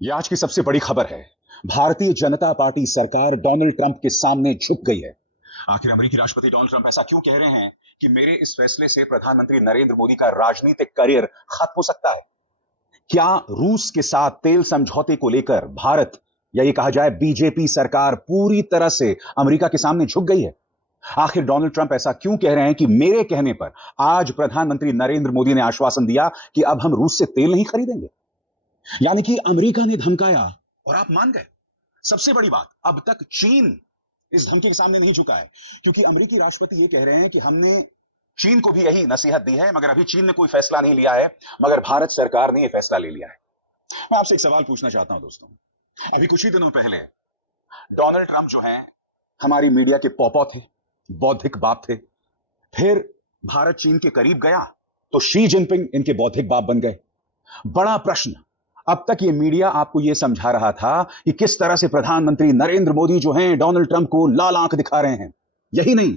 ये आज की सबसे बड़ी खबर है। भारतीय जनता पार्टी सरकार डोनाल्ड ट्रंप के सामने झुक गई है। आखिर अमेरिकी राष्ट्रपति डोनाल्ड ट्रंप ऐसा क्यों कह रहे हैं कि मेरे इस फैसले से प्रधानमंत्री नरेंद्र मोदी का राजनीतिक करियर खत्म हो सकता है? क्या रूस के साथ तेल समझौते को लेकर भारत या ये कहा जाए बीजेपी सरकार पूरी तरह से अमेरिका के सामने झुक गई है? आखिर डोनाल्ड ट्रंप ऐसा क्यों कह रहे हैं कि मेरे कहने पर आज प्रधानमंत्री नरेंद्र मोदी ने आश्वासन दिया कि अब हम रूस से तेल नहीं खरीदेंगे? यानी कि अमेरिका ने धमकाया और आप मान गए। सबसे बड़ी बात, अब तक चीन इस धमकी के सामने नहीं झुका है, क्योंकि अमेरिकी राष्ट्रपति ये कह रहे हैं कि हमने चीन को भी यही नसीहत दी है, मगर अभी चीन ने कोई फैसला नहीं लिया है, मगर भारत सरकार ने यह फैसला ले लिया है। मैं आपसे एक सवाल पूछना चाहता हूं दोस्तों। अभी कुछ ही दिनों पहले डोनाल्ड ट्रंप जो है हमारी मीडिया के पॉपौ थे, बौद्धिक बाप थे। फिर भारत चीन के करीब गया तो शी जिनपिंग इनके बौद्धिक बाप बन गए। बड़ा प्रश्न, अब तक ये मीडिया आपको यह समझा रहा था कि किस तरह से प्रधानमंत्री नरेंद्र मोदी जो हैं डोनाल्ड ट्रंप को लाल आंख दिखा रहे हैं। यही नहीं,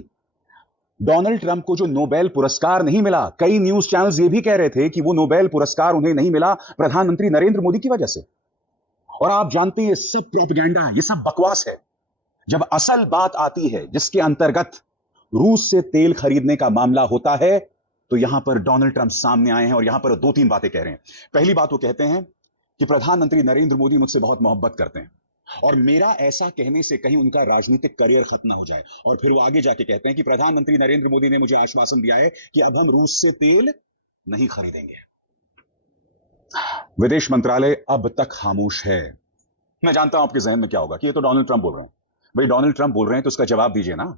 डोनाल्ड ट्रंप को जो नोबेल पुरस्कार नहीं मिला, कई न्यूज चैनल्स ये भी कह रहे थे कि वो नोबेल पुरस्कार उन्हें नहीं मिला प्रधानमंत्री नरेंद्र मोदी की वजह से। और आप जानते हैं ये सब प्रोपेगेंडा, ये सब बकवास है। जब असल बात आती है जिसके अंतर्गत रूस से तेल खरीदने का मामला होता है, तो यहां पर डोनाल्ड ट्रंप सामने आए हैं और यहां पर दो तीन बातें कह रहे हैं। पहली बात वो कहते हैं कि प्रधानमंत्री नरेंद्र मोदी मुझसे बहुत मोहब्बत करते हैं और मेरा ऐसा कहने से कहीं उनका राजनीतिक करियर खत्म ना हो जाए। और फिर वो आगे जाके कहते हैं कि प्रधानमंत्री नरेंद्र मोदी ने मुझे आश्वासन दिया है कि अब हम रूस से तेल नहीं खरीदेंगे। विदेश मंत्रालय अब तक खामोश है। मैं जानता हूं आपके जहन में क्या होगा कि ये तो डोनाल्ड ट्रंप बोल रहे हैं। भाई डोनाल्ड ट्रंप बोल रहे हैं तो उसका जवाब दीजिए ना।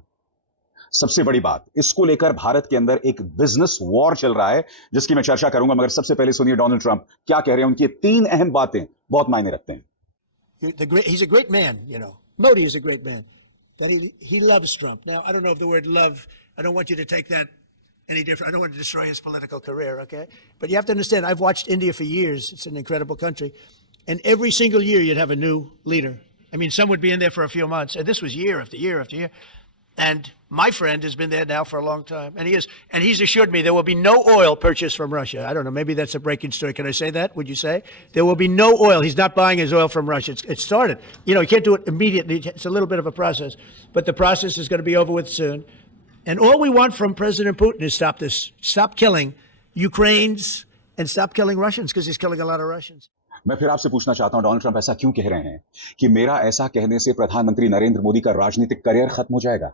सबसे बड़ी बात, इसको लेकर भारत के अंदर एक बिजनेस वॉर चल रहा है जिसकी मैं चर्चा करूंगा, मगर सबसे पहले सुनिए डोनाल्ड ट्रंप क्या कह रहे हैं। उनकी तीन अहम बातें बहुत मायने रखते हैं। He's a great man, you know. Modi is a great man. That he loves Trump. Now, I don't know if the word love, I don't want you to take that any different. I don't want to destroy his political career, okay? But you have to understand, I've watched India for years. It's an incredible country. And every single year you'd have a new leader. I mean, some would be in there for a few months. And this was year after year after year. And my friend has been there now for a long time. And he's assured me there will be no oil purchased from Russia. I don't know, maybe that's a breaking story. Can I say that? Would you say? There will be no oil. He's not buying his oil from Russia. It started. You know, you can't do it immediately. It's a little bit of a process. But the process is going to be over with soon. And all we want from President Putin is stop this. Stop killing Ukrainians and stop killing Russians, because he's killing a lot of Russians. मैं फिर आपसे पूछना चाहता हूं, Donald Trump ऐसा क्यों कह रहे हैं कि मेरा ऐसा कहने से प्रधानमंत्री नरेंद्र मोदी का राजनीतिक करियर खत्म हो जाएगा?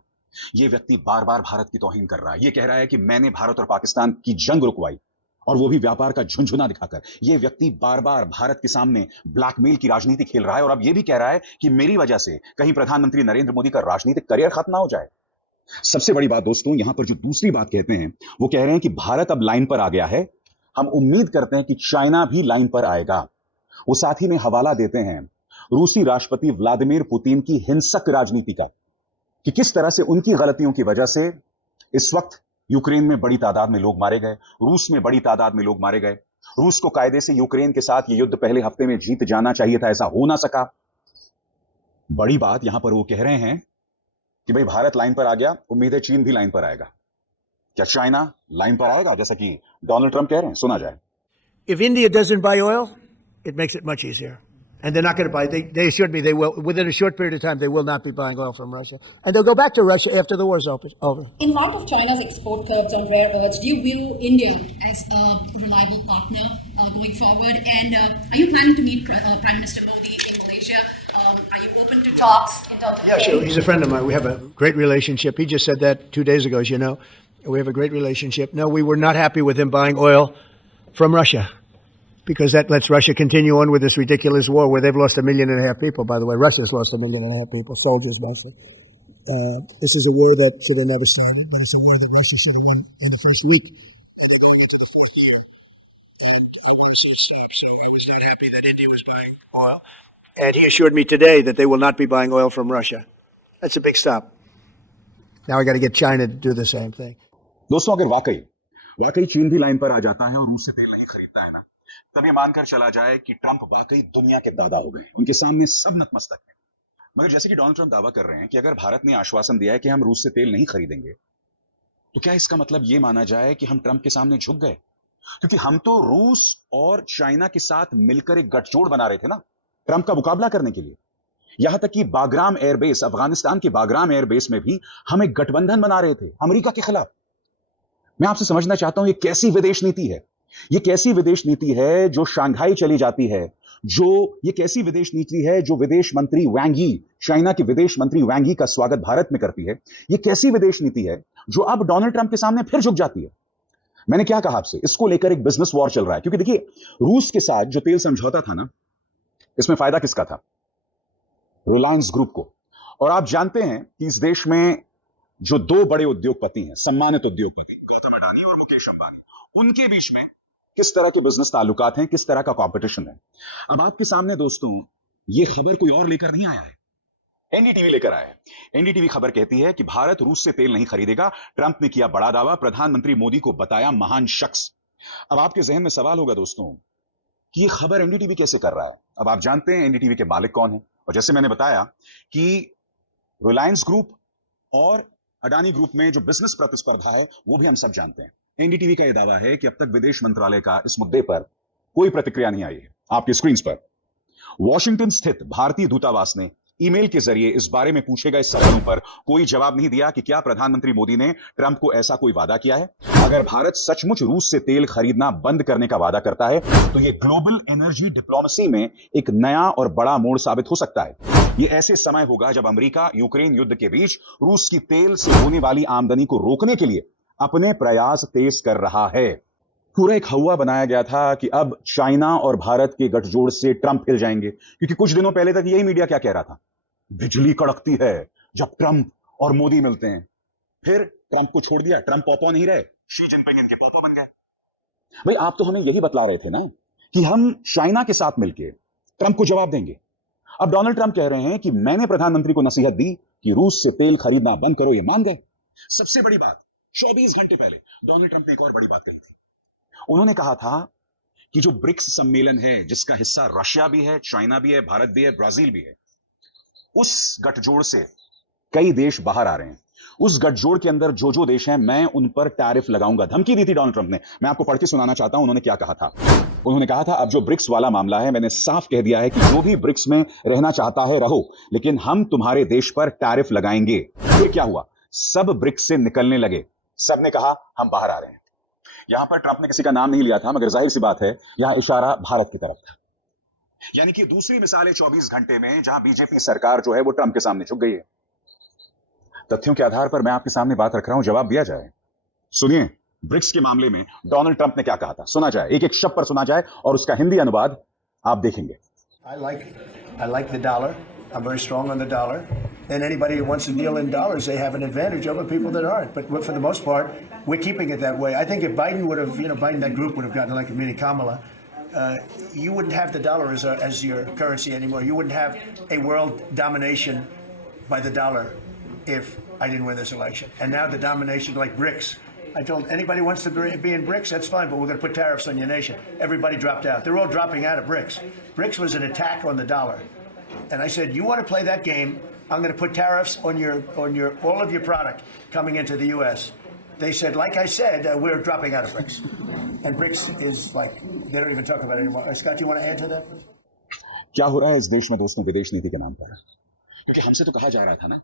यह व्यक्ति बार बार भारत की तौहीन कर रहा है। यह कह रहा है कि मैंने भारत और पाकिस्तान की जंग रुकवाई, और वो भी व्यापार का झुंझुना दिखाकर। यह व्यक्ति बार बार भारत के सामने ब्लैकमेल की राजनीति खेल रहा है, और अब यह भी कह रहा है कि मेरी वजह से कहीं प्रधानमंत्री नरेंद्र मोदी का राजनीतिक करियर खत्म ना हो जाए। सबसे बड़ी बात दोस्तों, यहां पर जो दूसरी बात कहते हैं वो कह रहे हैं कि भारत अब लाइन पर आ गया है। हम उम्मीद करते हैं कि चाइना भी लाइन पर आएगा। वो साथ ही में हवाला देते हैं रूसी राष्ट्रपति व्लादिमीर पुतिन की हिंसक राजनीति का, कि किस तरह से उनकी गलतियों की वजह से इस वक्त यूक्रेन में बड़ी तादाद में लोग मारे गए, रूस में बड़ी तादाद में लोग मारे गए। रूस को कायदे से यूक्रेन के साथ ये युद्ध पहले हफ्ते में जीत जाना चाहिए था, ऐसा हो ना सका। बड़ी बात यहां पर वो कह रहे हैं कि भाई भारत लाइन पर आ गया, उम्मीद है चीन भी लाइन पर आएगा। क्या चाइना लाइन पर आएगा जैसा कि डोनाल्ड ट्रंप कह रहे हैं? सुना जाए। If India doesn't buy oil, it makes it much easier. And they're not going to buy. They assured me they will, within a short period of time, they will not be buying oil from Russia. And they'll go back to Russia after the war's over. In light of China's export curbs on rare earths, do you view India as a reliable partner going forward? And are you planning to meet Prime Minister Modi in Malaysia? Are you open to talks in terms of... Yeah, sure. He's a friend of mine. We have a great relationship. He just said that 2 days ago, as you know. We have a great relationship. No, we were not happy with him buying oil from Russia, because that lets Russia continue on with this ridiculous war where they've lost 1.5 million people, by the way. Russia's lost 1.5 million people, soldiers mostly. This is a war that should have never started, but it's a war that Russia should have won in the first week. And they're going into the 4th year. And I want to see it stop, so I was not happy that India was buying oil. And he assured me today that they will not be buying oil from Russia. That's a big stop. Now I got to get China to do the same thing. दोस्तों, अगर वाकई चीन भी line पर आ जाता है और रूस से तेल नहीं खरीदता है ना, तब ये मानकर चला जाए कि ट्रंप वाकई दुनिया के दादा हो गए। उनके सामने सब नतमस्तक है। मगर जैसे कि डोनाल्ड ट्रंप दावा कर रहे हैं कि अगर भारत ने आश्वासन दिया है कि हम रूस से तेल नहीं खरीदेंगे, तो क्या इसका मतलब ये माना जाए कि हम ट्रंप के सामने झुक गए? क्योंकि हम तो रूस और चाइना के साथ मिलकर एक गठजोड़ बना रहे थे ना। ट्रंप का मुकाबला करने के लिए। यहां तक कि बागराम एयरबेस, अफगानिस्तान के बागराम एयरबेस में भी हम एक गठबंधन बना रहे थे अमेरिका के खिलाफ। मैं आपसे समझना चाहता हूं, ये कैसी विदेश नीति है? ये कैसी विदेश नीति है जो शंघाई चली जाती है? ये कैसी विदेश नीति है जो विदेश मंत्री वांग यी, चाइना के विदेश मंत्री वांग यी का स्वागत भारत में करती है? ये कैसी विदेश नीति है जो अब डोनाल्ड ट्रंप के सामने फिर झुक जाती है? मैंने क्या कहा आपसे, इसको लेकर एक बिजनेस वॉर चल रहा है, क्योंकि देखिए, रूस के साथ जो तेल समझौता था ना, इसमें फायदा किसका था? रिलायंस ग्रुप को। और आप जानते हैं कि इस देश में जो दो बड़े उद्योगपति हैं, सम्मानित उद्योगपति, गौतम अडानी और मुकेश अंबानी, उनके बीच में किस तरह के बिजनेस ताल्लुकात हैं, किस तरह का कंपटीशन है। अब आपके सामने दोस्तों, ये खबर कोई और लेकर नहीं आया है, एनडीटीवी लेकर आया है। एनडीटीवी खबर कहती है कि भारत रूस से तेल नहीं खरीदेगा, ट्रंप ने किया बड़ा दावा, प्रधानमंत्री मोदी को बताया महान शख्स। अब आपके जहन में सवाल होगा दोस्तों कि ये खबर एनडीटीवी कैसे कर रहा है। अब आप जानते हैं एनडीटीवी के मालिक कौन है, और जैसे मैंने बताया कि रिलायंस ग्रुप और अडानी ग्रुप में जो बिजनेस प्रतिस्पर्धा है वो भी हम सब जानते हैं। एनडीटीवी का यह दावा है कि अब तक विदेश मंत्रालय का इस मुद्दे पर कोई प्रतिक्रिया नहीं आई है। आपकी स्क्रीन पर वॉशिंगटन स्थित भारतीय दूतावास ने ईमेल के जरिए इस बारे में पूछे गए सवालों पर कोई जवाब नहीं दिया कि क्या प्रधानमंत्री मोदी ने ट्रंप को ऐसा कोई वादा किया है। अगर भारत सचमुच रूस से तेल खरीदना बंद करने का वादा करता है तो यह ग्लोबल एनर्जी डिप्लोमेसी में एक नया और बड़ा मोड़ साबित हो सकता है। यह ऐसे समय होगा जब अमेरिका यूक्रेन युद्ध के बीच रूस की तेल से होने वाली आमदनी को रोकने के लिए अपने प्रयास तेज कर रहा है। पूरा एक हवा बनाया गया था कि अब चाइना और भारत के गठजोड़ से ट्रंप हिल जाएंगे, क्योंकि कुछ दिनों पहले तक यही मीडिया क्या कह रहा था, बिजली कड़कती है जब ट्रंप और मोदी मिलते हैं। फिर ट्रंप को छोड़ दिया, ट्रंप पॉपा नहीं रहे, शी जिनपिंग इनके पापा बन गए। भाई आप तो हमें यही बतला रहे थे ना कि हम चाइना के साथ मिलकर ट्रंप को जवाब देंगे। अब डोनाल्ड ट्रंप कह रहे हैं कि मैंने प्रधानमंत्री को नसीहत दी कि रूस से तेल खरीदना बंद करो, ये मान गए। सबसे बड़ी बात, 24 घंटे पहले डोनाल्ड ट्रंप ने एक और बड़ी बात कही थी। उन्होंने कहा था कि जो ब्रिक्स सम्मेलन है, जिसका हिस्सा रशिया भी है, चाइना भी है, भारत भी है, ब्राजील भी है, उस गठजोड़ से कई देश बाहर आ रहे हैं। उस गठजोड़ के अंदर जो जो देश हैं, मैं उन पर टैरिफ लगाऊंगा। धमकी दी थी डोनाल्ड ट्रंप ने। मैं आपको पढ़ के सुनाना चाहता हूं उन्होंने क्या कहा था। उन्होंने कहा था, अब जो ब्रिक्स वाला मामला है, मैंने साफ कह दिया है कि जो भी ब्रिक्स में रहना चाहता है रहो, लेकिन हम तुम्हारे देश पर टैरिफ लगाएंगे। फिर क्या हुआ? सब ब्रिक्स से निकलने लगे, सबने कहा हम बाहर आ रहे हैं। यहां पर ट्रंप ने किसी का नाम नहीं लिया था, मगर जाहिर सी बात है यहां इशारा भारत की तरफ था। यानी कि दूसरी मिसाल है 24 घंटे में, जहां बीजेपी सरकार जो है वो ट्रंप के सामने झुक गई है। तथ्यों के आधार पर मैं आपके सामने बात रख रहा हूं, जवाब दिया जाए। सुनिए, ब्रिक्स के मामले में डोनाल्ड ट्रंप ने क्या कहा था, सुना जाए, एक एक शब्द पर सुना जाए और उसका हिंदी अनुवाद आप देखेंगे। I like the dollar. I'm very strong on the dollar. And anybody who wants to deal in dollars, they have an advantage over people that aren't. But for the most part, we're keeping it that way. I think if Biden would have, Biden, that group would have gotten elected, meaning Kamala, you wouldn't have the dollar as your currency anymore. You wouldn't have a world domination by the dollar if I didn't win this election. And now the domination like BRICS. I told anybody who wants to be in BRICS, that's fine, but we're going to put tariffs on your nation. Everybody dropped out. They're all dropping out of BRICS. BRICS was an attack on the dollar. And I said, you want to play that game, I'm going to put tariffs on all of your product coming into the U.S. They said, like I said, we're dropping out of BRICS. And BRICS is like, they don't even talk about it anymore. Scott, do you want to add to that? क्या हो रहा है इस देश में दोस्तों विदेश नीति के नाम पर? क्योंकि हमसे तो कहा जा रहा था ना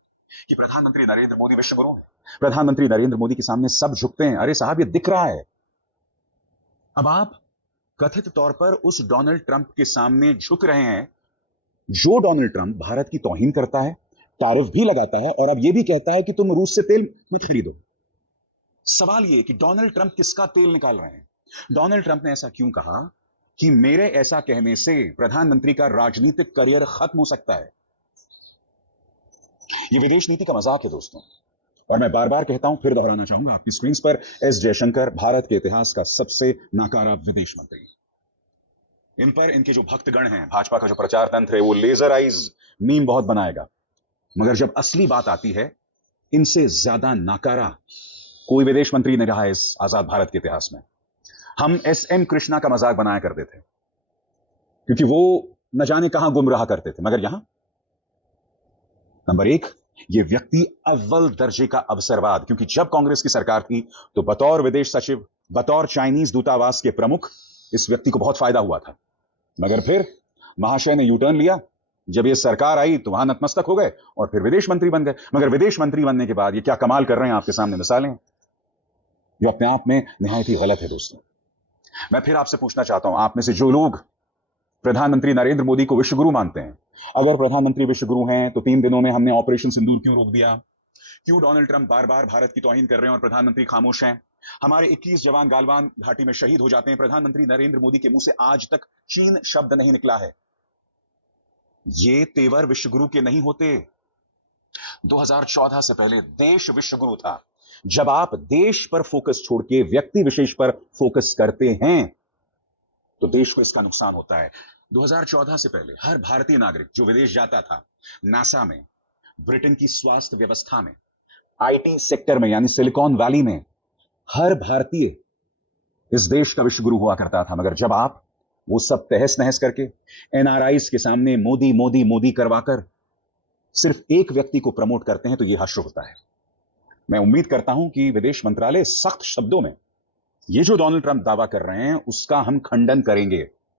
कि प्रधानमंत्री नरेंद्र मोदी विश्व गुरु हैं, प्रधानमंत्री नरेंद्र मोदी के सामने सब झुकते हैं। अरे साहब, ये दिख रहा है। अब आप कथित तौर पर उस डोनाल्ड ट्रंप के सामने झुक रहे हैं जो डोनाल्ड ट्रंप भारत की तौहीन करता है, टैरिफ भी लगाता है और अब यह भी कहता है कि तुम रूस से तेल मत खरीदो। सवाल यह कि डोनाल्ड ट्रंप किसका तेल निकाल रहे हैं? डोनाल्ड ट्रंप ने ऐसा क्यों कहा कि मेरे ऐसा कहने से प्रधानमंत्री का राजनीतिक करियर खत्म हो सकता है? यह विदेश नीति का मजाक है दोस्तों, और मैं बार बार कहता हूं, फिर दोहराना चाहूंगा। आपकी स्क्रीन पर एस जयशंकर, भारत के इतिहास का सबसे नाकारा विदेश मंत्री। इन पर इनके जो भक्तगण हैं, भाजपा का जो प्रचार तंत्र है, वो लेजर आइज मीम बहुत बनाएगा, मगर जब असली बात आती है, इनसे ज्यादा नाकारा कोई विदेश मंत्री नहीं रहा है इस आजाद भारत के इतिहास में। हम एस.एम. कृष्णा का मजाक बनाया करते थे क्योंकि वो न जाने कहां गुमराह करते थे, मगर यहां नंबर एक, ये व्यक्ति अव्वल दर्जे का अवसरवाद, क्योंकि जब कांग्रेस की सरकार थी तो बतौर विदेश सचिव, बतौर चाइनीज दूतावास के प्रमुख, इस व्यक्ति को बहुत फायदा हुआ था। मगर फिर महाशय ने यूटर्न लिया, जब ये सरकार आई तो वहां नतमस्तक हो गए और फिर विदेश मंत्री बन गए। मगर विदेश मंत्री बनने के बाद ये क्या कमाल कर रहे हैं, आपके सामने मिसालें जो अपने आप में निहायत ही गलत है। दोस्तों, मैं फिर आपसे पूछना चाहता हूं, आप में से जो लोग प्रधानमंत्री नरेंद्र मोदी को विश्वगुरु मानते हैं, अगर प्रधानमंत्री विश्वगुरु हैं तो 3 दिनों में हमने ऑपरेशन सिंदूर क्यों रोक दिया? क्यों डोनाल्ड ट्रंप बार बार भारत की तौहीन कर रहे हैं और प्रधानमंत्री खामोश हैं? हमारे 21 जवान गालवान घाटी में शहीद हो जाते हैं, प्रधानमंत्री नरेंद्र मोदी के मुंह से आज तक चीन शब्द नहीं निकला है। ये तेवर विश्वगुरु के नहीं होते। 2014 से पहले देश विश्वगुरु था। जब आप देश पर फोकस छोड़ के व्यक्ति विशेष पर फोकस करते हैं तो देश को इसका नुकसान होता है। 2014 से पहले हर भारतीय नागरिक जो विदेश जाता था, नासा में, ब्रिटेन की स्वास्थ्य व्यवस्था में, आईटी सेक्टर में यानी सिलिकॉन वैली में, हर भारतीय इस देश का विश्वगुरु हुआ करता था। मगर जब आप वो सब तहस नहस करके एनआरआईज के सामने मोदी मोदी मोदी करवाकर सिर्फ एक व्यक्ति को प्रमोट करते हैं तो यह हश्र होता है। मैं उम्मीद करता हूं कि विदेश मंत्रालय सख्त शब्दों में ये जो डोनाल्ड ट्रंप दावा कर रहे हैं उसका हम खंडन करेंगे।